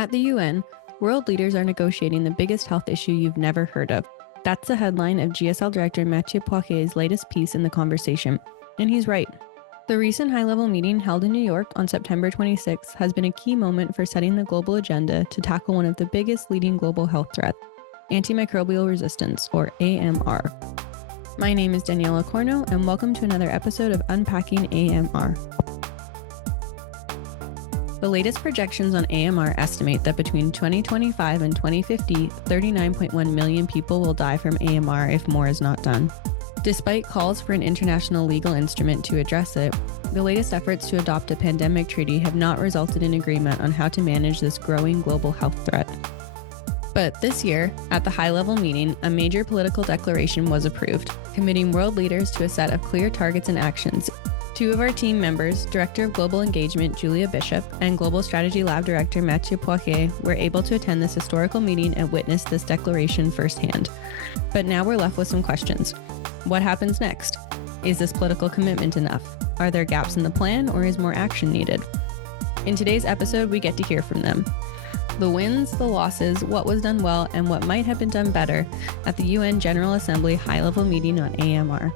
At the UN, world leaders are negotiating the biggest health issue you've never heard of. That's the headline of GSL Director Mathieu Poirier's latest piece in The Conversation. And he's right. The recent high-level meeting held in New York on September 26 has been a key moment for setting the global agenda to tackle one of the biggest leading global health threats, antimicrobial resistance, or AMR. My name is Daniela Corno, and welcome to another episode of Unpacking AMR. The latest projections on AMR estimate that between 2025 and 2050, 39.1 million people will die from AMR if more is not done. Despite calls for an international legal instrument to address it, the latest efforts to adopt a pandemic treaty have not resulted in agreement on how to manage this growing global health threat. But this year, at the high-level meeting, a major political declaration was approved, committing world leaders to a set of clear targets and actions. Two of our team members, Director of Global Engagement Julia Bishop and Global Strategy Lab Director Mathieu Poirier, were able to attend this historical meeting and witness this declaration firsthand. But now we're left with some questions. What happens next? Is this political commitment enough? Are there gaps in the plan, or is more action needed? In today's episode, we get to hear from them. The wins, the losses, what was done well, and what might have been done better at the UN General Assembly high-level meeting on AMR.